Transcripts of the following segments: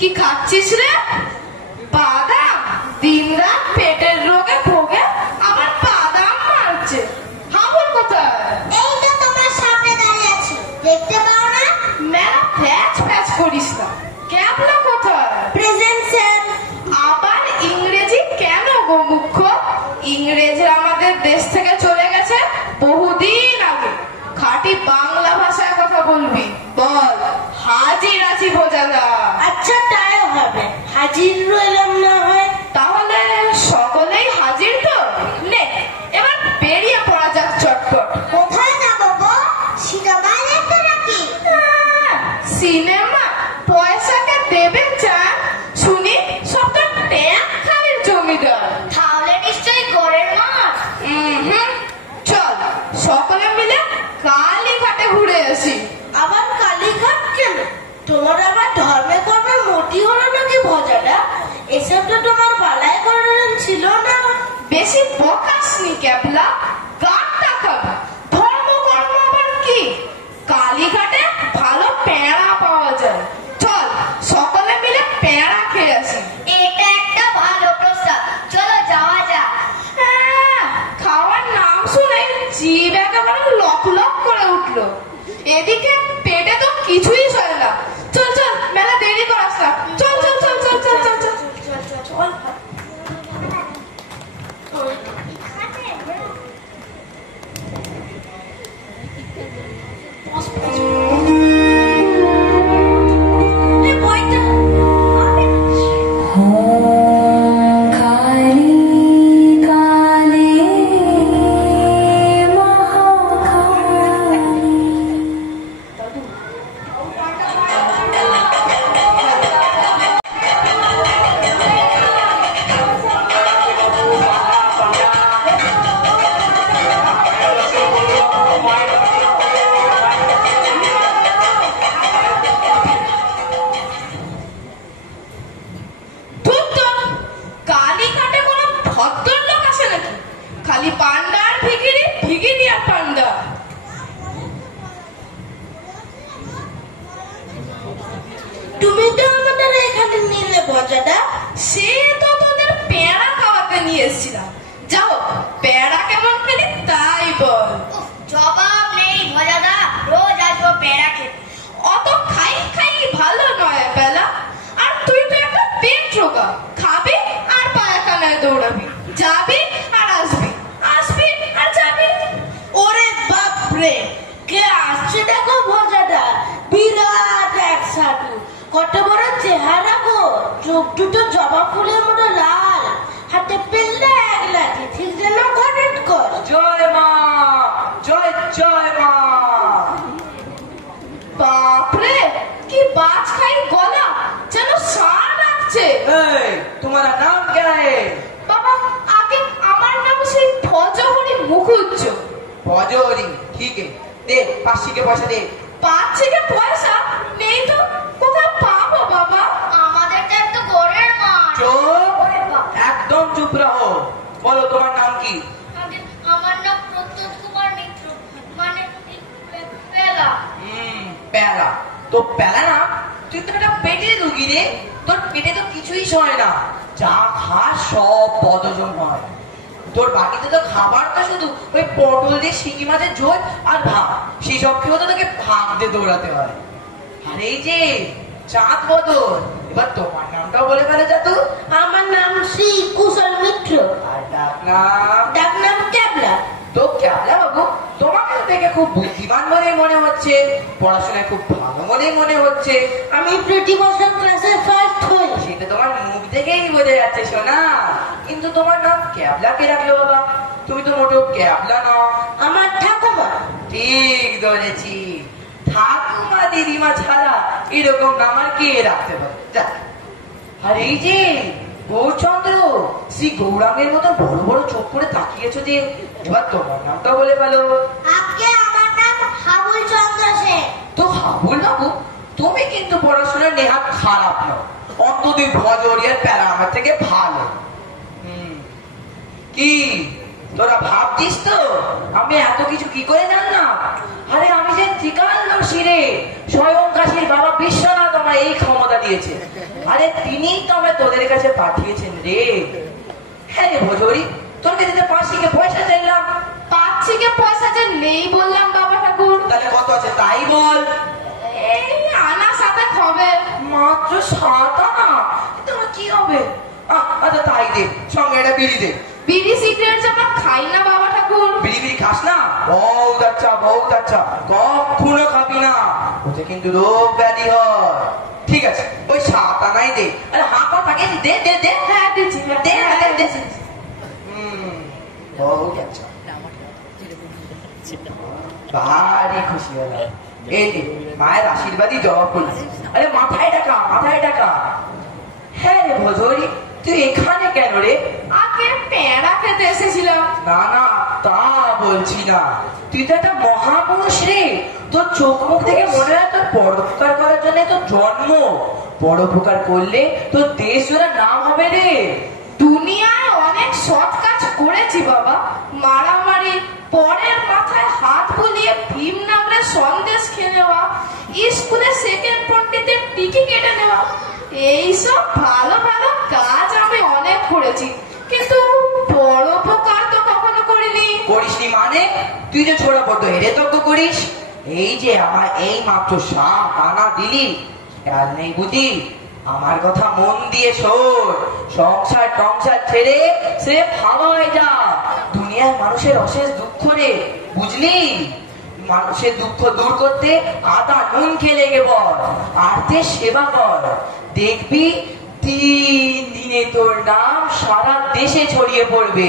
কি খাচ্ছিস রে? বাদাম? দিনরাত পেটের রোগে ভোগে আমার বাদাম মারছে। হাবুল কোথায়? এই তো তোমার সামনে দাঁড়িয়ে আছি, দেখতে পাও না? মেলা প্যাচ প্যাচ করিস না। ক্যাবলা কোথায়? Present sir. আবার ইংরেজি কেন গো মুখ্য? ইংরেজরা আমাদের দেশ থেকে চলে গেছে বহুদিন আগে। খাঁটি বাংলা ভাষায় কথা বলবি। বল, হাজির আছি ভোজাদা। আচ্ছা তাইও হবে, হাজির রইলাম না হয়। তাহলে সকলেই হাজির তো? নে এবার বেরিয়ে পড়া যাক চটপট। কোথায় যাবো গো? সিনেমা দেখতে নাকি? সিনেমা? পয়সাকে দেবে চান? শুনি সবটা ট্যাগ খালির জমিদার। তাহলে নিশ্চয়ই গড়ের মাঠ। চল সকলে মিলে কালীঘাটে ঘুরে আসি। আবার কালীঘাট কেন? তোমার আবার ধর্মে কর্মে মোটি হলো নাকি ভজাটা? এসব তো তোমার বালায় করার ছিল না। বেশি বকাসনি ক্যাবলা, গানটা খাবে। ধর্ম কর্ম আবার কি? কালীঘাটে ভালো পেঁড়া পাওয়া যায়। চল সকলে মিলে পেঁড়া খেয়ে আসি। এটা একটা ভালো প্রস্তাব, চলো যাওয়া যাক। খাওয়ার নাম শুনে জিভ একেবারে লক লক করে উঠলো। এদিকে পেটে তো কিছুই সয় না। চল চল, মেলা দেরি করাস না। চল চল চল চল চল চল চল চল। খালি পান্ডা আর ভিখিরি, ভিখিরি আর পান্ডা। তুমি তো আমাদের এখানে নিলে ভজাটা। সে তো তোদের পেঁড়া খাওয়াতে নিয়ে এসেছিলাম। যাও পেঁড়া কেমন খেলি তাই বল। জবাব নেই ভজাদা, রোজ আসবো পেড়া খেতে। অত খাই খাই ভালো নয় বেলা। আর তুই তো একটা পেট রোগা, খাবি আর পায়খানায় দৌড়াবি, যাবি আর আসবি, আসবি আর যাবি। ওরে বাপরে, কে আসছে দেখো ভজাটা। বিরাট এক সাধু, কত বড় চেহারা গো। চোখ দুটো জবা ফুলের মতো লাল, হাতে পেললে এক লাঠি, ঠিক যেন ঘটেট কর। জয় মা, জয় জয় মা। বাপরে, কি বাজ খাই গলা, যেন ষাঁড় ডাকছে। এই তোমার নাম क्या है? বাবা, আগে আমার নাম সেই ভজহরি মুখুজ্জ। ভজহরি, ঠিক है, দে 500 के पैसा दे। পাচ্ছি কে পয়সা নেই তো, কোথায় পাবো বাবা? আমাদের তো একটু গড়ের মাঠ। চুপ, একদম চুপ রহো। বলো তোমার নাম কি? আমার নাম প্রত্যুৎ কুমার মিত্র, মানে পেলা। প্যালা। তো প্যালা না, তুই তো একটা পেটে রুগী রে। তোর পেটে তো কিছুই সয় না, যা খাস সব বদহজম হয়। তোর বাড়িতে তো খাবার তো শুধু ওই পটল দিয়ে শিঙি মাছের ঝোল আর ভাত, সেই সব খেয়েও তো তোকে ভাগ দিয়ে দৌড়াতে হয়। আর এই যে চাঁদ বদল, এবার তোমার নামটাও বলে ফেলে যা তো। আমার নাম শ্রী কুশল মিত্র। আর ডাক নাম? ডাক নাম ক্যাবলা। তো ক্যাবলা বাবু, তোমাকে দেখে খুব বুদ্ধিমান বলে মনে হচ্ছে, পড়াশোনায় খুব ভালো বলেই মনে হচ্ছে। আমি প্রতি বছর ক্লাসে ফার্স্ট হই। সেটা তোমার মুখ দেখেই বোঝা যাচ্ছে সোনা। কিন্তু তোমার নাম ক্যাবলা কে রাখলো বাবা? তুমি তো মোটেও ক্যাবলা নও। আমার ঠাকুমা। ঠিক ধরেছি, ঠাকুমা দিদিমা ছাড়া এরকম নাম আর কে রাখতে পারে? যা। আর এই যে গৌরচন্দ্র, শ্রী গৌরাঙ্গের মতো বড় বড় চোখ করে তাকিয়েছো যে, এবার তোমার নামটা বলে ফেলো। আজকে আমার নাম হাবুল চন্দ্র সেন। তো হাবুল বাবু, তুমি কিন্তু পড়াশোনার নেহাত খারাপ নও, অন্তত ভজরিয়ার প্যারা আমার থেকে ভালো। কি তোরা ভাবছিস তো আমি এত কিছু কি করে জানলাম? আরে আমি যে ত্রিকালদর্শী রে, স্বয়ং কাশীর বাবা বিশ্বনাথ আমার এই ক্ষমতা দিয়েছে। আরে তিনিই তো আমায় তোদের কাছে পাঠিয়েছেন রে। হ্যাঁ রে ভজরি, তোর কাছে পাঁচশিকে পয়সা চাইলাম। পাঁচশিকে পয়সা যে নেই বললাম বাবা ঠাকুর। তাহলে কত আছে তাই বল। এই আনা সাথে হবে। মাত্র 7 আনা? তোমার কি হবে? আচ্ছা তাই দে, সঙ্গে একটা বিড়ি দে। বিড়ি সিগারেট আমরা খাই না বাবা ঠাকুর। বিড়ি বিড়ি খাস না? বহুত আচ্ছা, কখনো খাবি না, ওতে কিন্তু রোগ ব্যাধি হয়। ঠিক আছে, ওই 7 আনাই দে। আরে হাঁ পা থাকে, দে দে দে। হ্যাঁ দিচ্ছি, দে দে দে। বহুত আচ্ছা, ভারী খুশি হলাম। এই নে, মায়ের আশীর্বাদই জবাব করলাম। আরে মাথায় টাকা। হ্যাঁ রে ভজরি, তুই এখানে কেন রে? আগে পেয়ারা খেতে এসেছিলাম। না তা বলছি না, তুই তো একটা মহাপুরুষ রে। তোর চোখ মুখ থেকে মনে হয় তোর পরোপকার করার জন্য তোর জন্ম। পরোপকার করলে তোর দেশ জোড়া নাম হবে রে। দুনিয়ায় অনেক সৎ কাজ করেছি বাবা। মারামারি, পরের মাথায় হাত বুলিয়ে ভীম নামরে সন্দেশ খেয়ে নেওয়া, স্কুলে সেকেন্ড পণ্ডিতের টিকি কেটে নেওয়া, এইসব ভালো ভালো কাজ আমি অনেক করেছি, কিন্তু পরোপকার তো কখনো করিনি। করিসনি মানে? তুই যে ছোড়া বড্ড হেরে তজ্ঞ করিস। এই যে আমার এই মাত্র 7 আনা দিলি, খেয়াল নেই বুঝি? আমার কথা মন দিয়ে শোন, সংসার টংসার ছেড়ে সে ভালো হয়ে যা। দুনিয়ার মানুষের অশেষ দুঃখ রে, বুঝলি? মানুষের দুঃখ দূর করতে আদা নুন খেলে গে বল, আর্থের সেবা কর, দেখবি 3 দিনে তোর নাম সারা দেশে ছড়িয়ে পড়বে।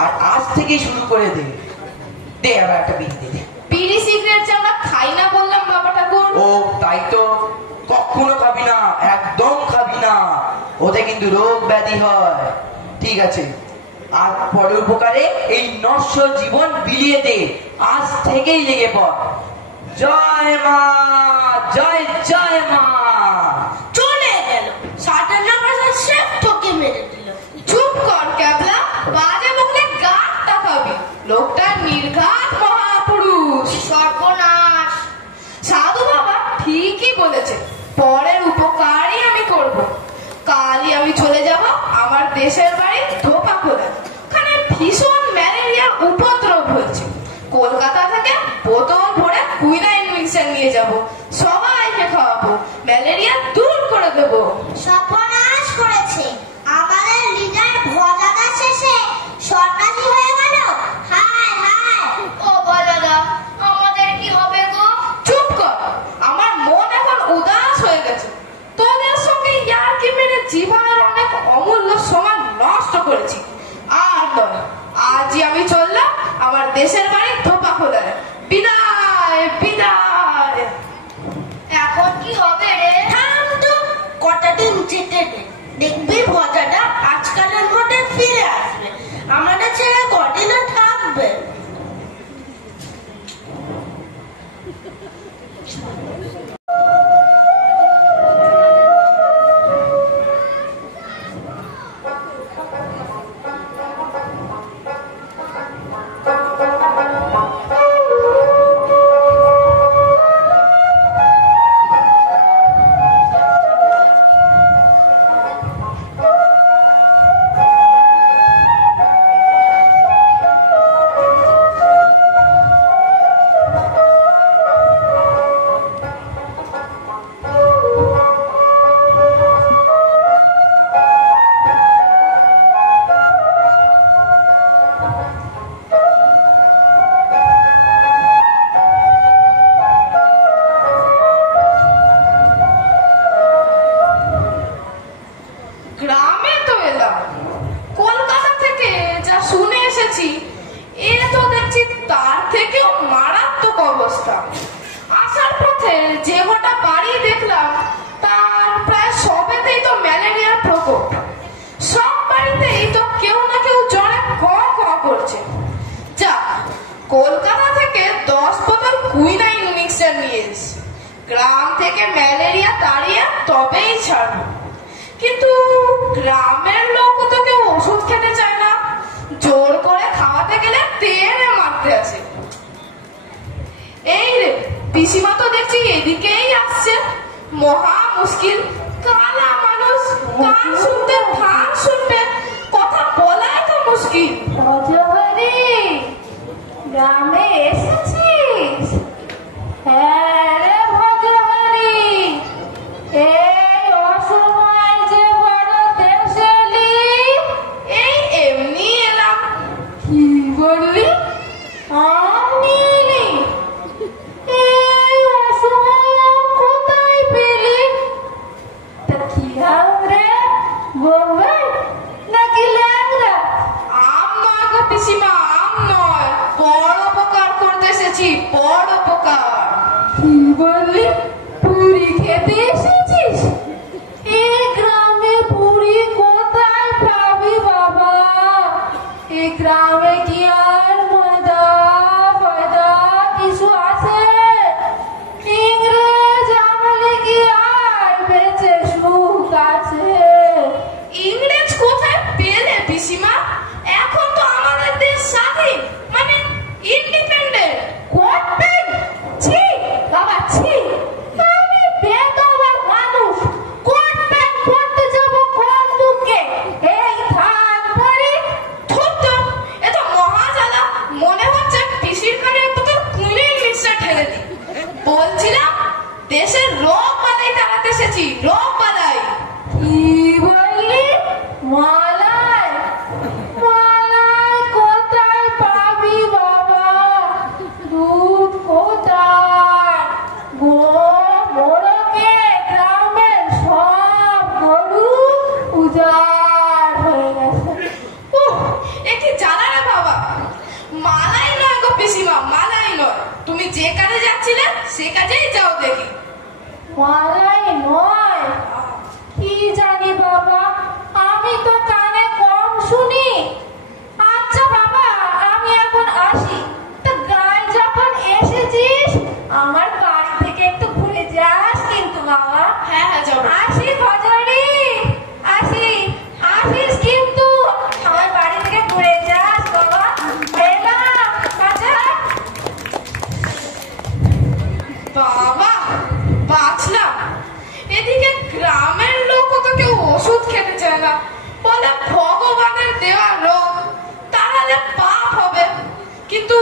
আর আজ থেকে শুরু করে দে আবার একটা বিড়ি দে। বিড়ি সিগারেট যে আমরা খাই না বললাম বাবা ঠাকুর। ও তাই তো, কখনো খাবি না, একদম খাবি না, ওতে কিন্তু রোগ ব্যাধি হয়। ঠিক আছে, আর পরে উপকারে এই নশ্বর জীবন বিলিয়ে দে, আজ থেকেই লেগে পড়। জয় মা, জয় মা। চলে গেল, 57% সে ঠকে মেরে দিল। চুপ কর ক্যাবলা, বাজে মুখে গাঁট টাকাবি। লোকটা নির্ঘাত মহাপুরুষ। সর্বনাশ। সাধু বাবা ঠিকই বলেছে, পরের উপকারই আমি করব। কালই আমি চলে যাব আমার দেশের বাড়ি ধোপাখোলা। ওখানে ভীষণ ম্যালেরিয়ার উপদ্রব হয়েছে। কলকাতা থেকে বোতল ভরে কুইনাইন মিক্সচার নিয়ে যাব, সবাইকে খাওয়াবো, ম্যালেরিয়া দূর করে দেবো। সর্বনাশ করেছে আমাদের লিডার। ভজাদা শেষে সন্ন্যাসী হয়ে গেল। হায় ও ভজাদা, আমাদের কি হবে গো? চুপ কর, আমার মন এখন উদাস হয়ে গেছে। তোদের সঙ্গে ইয়ার্কি মেরে জীবনের অনেক অমূল্য সময় নষ্ট করেছি। আর নয়, আজই আমি চললাম আমার দেশের বাড়ি ধোপাখোলায়। বিদায়। এখন কি হবে রে? থাম তো, কটা দিন যেতে দে, দেখবি ভজাটা আজকালের মধ্যে ফিরে আসবে। আমাদের ছেড়ে কদিনও থাকবে। গ্রামে তো এলাম, কলকাতা থেকে যা শুনে এসেছি এ তো দেখছি তার থেকেও মারাত্মক অবস্থা। আসার পথে যে গোটা বাড়ি দেখলাম তার প্রায় সবেতেই তো ম্যালেরিয়ার প্রকোপ। গ্রাম থেকে ম্যালেরিয়া তাড়িয়ে তবেই ছাড়বো। কিন্তু গ্রামের লোক তো কেউ ওষুধ খেতে চায় না, জোর করে খাওয়াতে গেলে তেলে মারতে আছে। এই রে পিসিমা তো দেখছি এদিকেই আসছে, মহা মুশকিল। কালা মানুষ, কান শুনতে ধান শুনবে, কথা বলাই তো মুশকিল। ভজহরি, গ্রামে এসেছিস? হ্যাঁ রে ভজহরি, এই অসময় যে বড় দেশে এলি। এই এমনি এলাম। কি বললি? আমি এলি? এই অসময় কোথায় পেলি? তা কি হবে বোম্বাই নাকি ল্যাংড়া? আম নয় গো পিসিমা, আম নয়, বড় উপকার করতে এসেছি, বড় উপকার। কি বললি? পুরি খেতে এসেছিস? এই গ্রামে পুরি কোথায় পাবি বাবা? এই গ্রামে কি আর ময়দা ফয়দা কিছু আছে? ইংরেজ আমলে কি আর বেঁচে সুখ আছে? ইংরেজ কোথায় পেলে পিসিমা? এখন তো আমাদের দেশ স্বাধীন, মানে ইন্ডিপেন্ডেন্ট। করবেন? ছি বাবা ছি, আমি বেদবার মানুষ, করবেন করতে যাব কোন দুঃখে? এই ধান পরি ধুর, এ তো মহাজালা। মনে হচ্ছে পিসির কানে একটু তো কুমির মিক্সার ঢেলে দি। বলছিলাম দেশের রোগ বালাই তাড়াতে এসেছি, রোগ বালাই। কি বললি? মালাই? মালাই কোথায় পাবি বাবা? দুধ কোথায়? মোড়কে গ্রামের সব গরু উজাড় হয়ে গেছে। উহ, এ কি জ্বালা রে বাবা। মালাই নয় গো পিসিমা, মালাই নয়। তুমি যে কাজে যাচ্ছিলে সে কাজেই যাও দেখি। মালাই নয়? কি জানি বাবা, আমি তো কানে কম শুনি। আচ্ছা বাবা, আমি এখন আসি। তা গায়ে যখন এসেছিস আমার বাড়ি থেকে একটু ঘুরে যাস কিন্তু বাবা। হ্যাঁ হ্যাঁ যাও। আসি ভজরি, আসি, আসিস কিন্তু আমার বাড়ি থেকে ঘুরে যাস বাবা। এলাম, আচ্ছা। বাবা বাঁচলাম। এদিকে গ্রামের লোক তো কেউ ওষুধ খেতে চায় না, বলে ভগবানের দেওয়া রোগ, তাহলে পাপ হবে। কিন্তু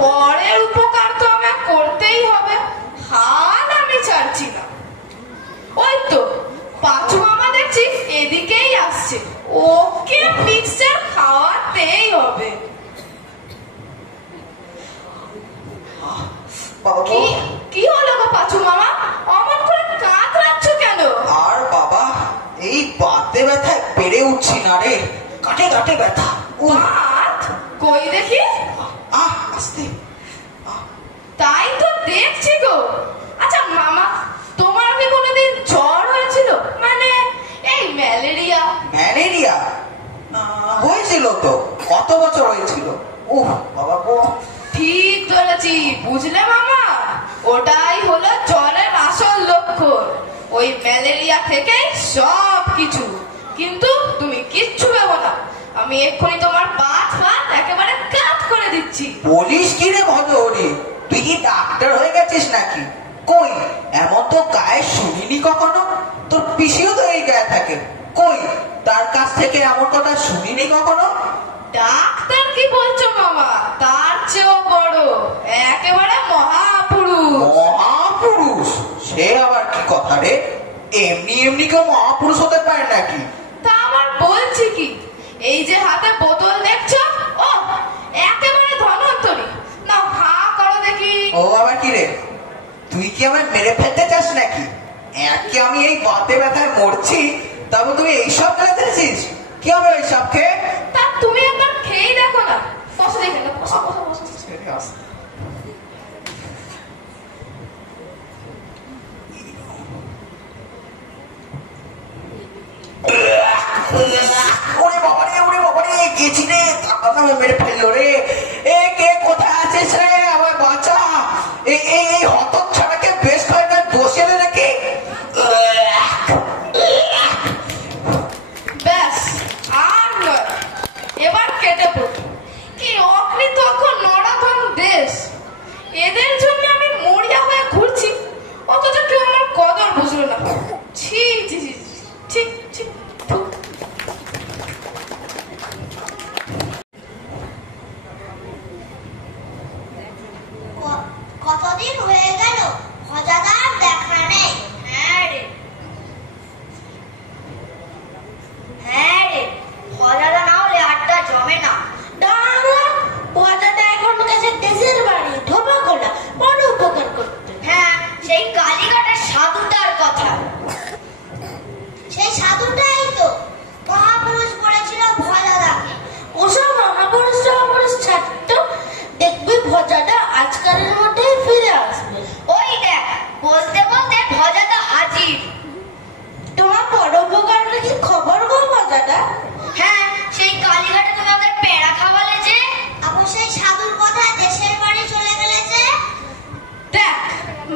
পরের উপকার তো আমায় করতেই হবে, হাল আমি ছাড়ছি না। ওই তো পাঁচু মামা দেখছি এদিকেই আসছে, ওকে মিক্সচার খাওয়াতেই হবে। বাবা কি কি হলো গো পাঁচু মামা, অমন করে কাতরাচ্ছ কেন? আর বাবা, এই বাতে ব্যথায় পেরে উঠছি না রে, কাটে কাটে ব্যথা। বাত কই দেখি। আস্তে। তাই তো দেখছি গো। আচ্ছা মামা, তোমার কি কোনোদিন জ্বর হয়েছিল, মানে এই ম্যালেরিয়া? ম্যালেরিয়া হয়েছিল তো, কত বছর হয়েছিল। উহ বাবা গো। ঠিক ধরেছি, বুঝলে মামা, ওটাই হলো জ্বরের আসল লক্ষণ। ওই ম্যালেরিয়া থেকে সব কিছু। কিন্তু তুমি কিচ্ছু ভেবো না, আমি এক্ষুনি তোমার বাত একেবারে কাট করে দিচ্ছি। বলিস কি রে ভজহরি, তুই কি ডাক্তার হয়ে গেছিস নাকি? কই, এমন তো গায়ে শুনিনি কখনো। তোর পিসিও তো এই গায়ে থাকে, কই তার কাছ থেকে এমন কথা শুনিনি কখনো। ডাক্তার কি বলছো মামা, তার চেয়েও বড়, একেবারে মহাপুরুষ। মহাপুরুষ? সে আবার কি কথা রে? এমনি এমনি কেউ মহাপুরুষ হতে পারে নাকি? তা আমার বলছি কি, এই যে হাতে বোতল দেখছো, ও একেবারে ধন্বন্তরী। না হা করো দেখি। ও আবার কি রে, তুই কি আমায় মেরে ফেলতে চাস নাকি? একে আমি এই বাতে ব্যথায় মরছি, তারপর তুই এইসব ফেলেছিস? কি হবে ওইসব খেয়ে? তা তুমি একবার খেয়ে দেখো না। বসো দেখে না, বসো বসো বসো। ওরে বাবারে, গেছি রে, তারপর মেরে ফেললো রে। এ কে কোথায় আছিস রে, আমার বাঁচা। এই হতচ্ছাড়াকে বেশ কয়েকটা দোষ দাদা? হ্যাঁ, সেই কালীঘাটে তোমাদের পেড়া খাওয়ালে যে। আবার সেই সাধুর কথা দেশের বাড়ি চলে গেলে যে। দেখ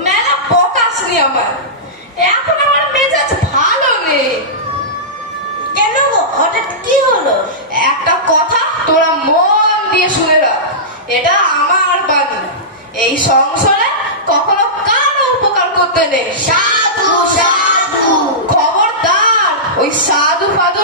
মেলা বকাসনি আমার, এখন আমার মেজাজ ভালো নেই। কেন গো, হঠাৎ কি হলো? একটা কথা তোরা মন দিয়ে শুনে রাখ, এটা আমার বাণী। এই সংসারে কখনো কারো উপকার করতে নেই। সাধু সাধু। খবরদার ওই সাধু ফাধু